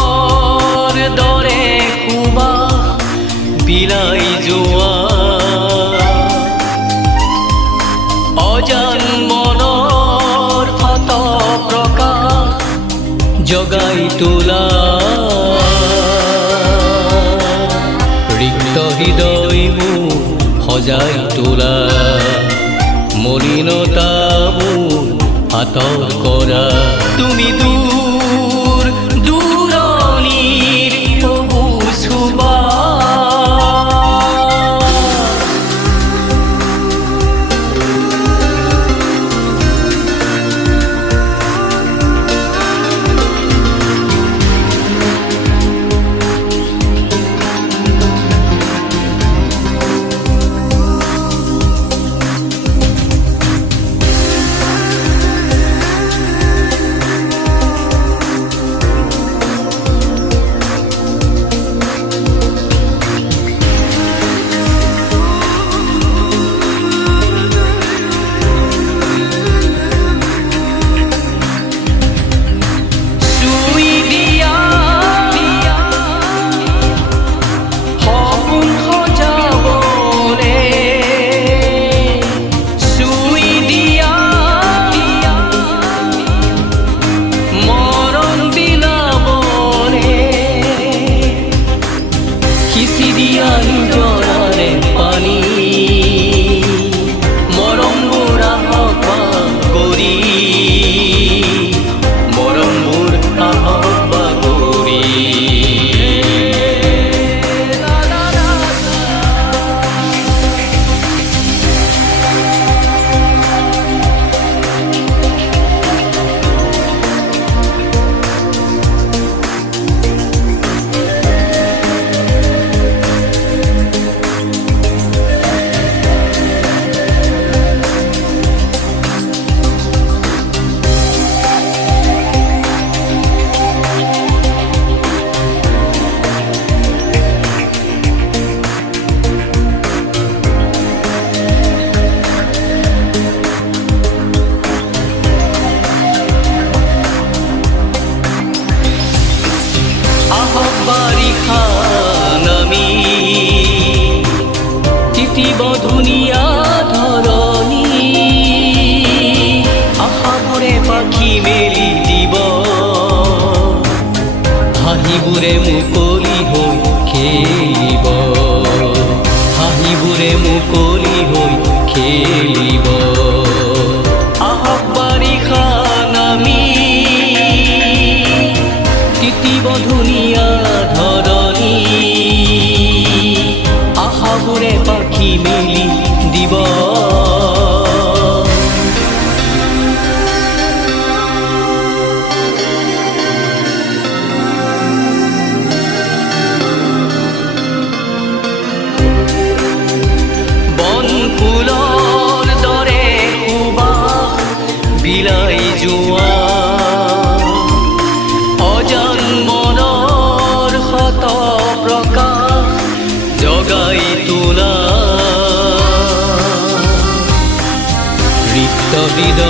বনফুলৰ দৰে কুবা বিলাই যোৱা অজান মনৰ ক্ষত প্ৰকাশ জগাই তোলা ৰিক্ত হৃদয় মোৰ সজাই তোলা মলিনতা মোৰ আঁতৰ কৰা তুমি দূৰ দূৰণিৰ সবুজ সুবাস ধুনীয়া ধৰণী আশাবোৰে পাখি মেলি দিব হাঁহিবোৰে মুকলি হৈ খেলিব হাঁহিবোৰে মুকলি হৈ খেলিব আহক বাৰিষা নামি তিতিব ধুনীয়া ধৰণী আশাবোৰে পাখি মেলি দিব বনফুলৰ দৰে সুবাস বিলাই যোৱা অজান মনৰ ক্ষত প্ৰকাশ জগাই তোলা ৰিক্ত হৃদয়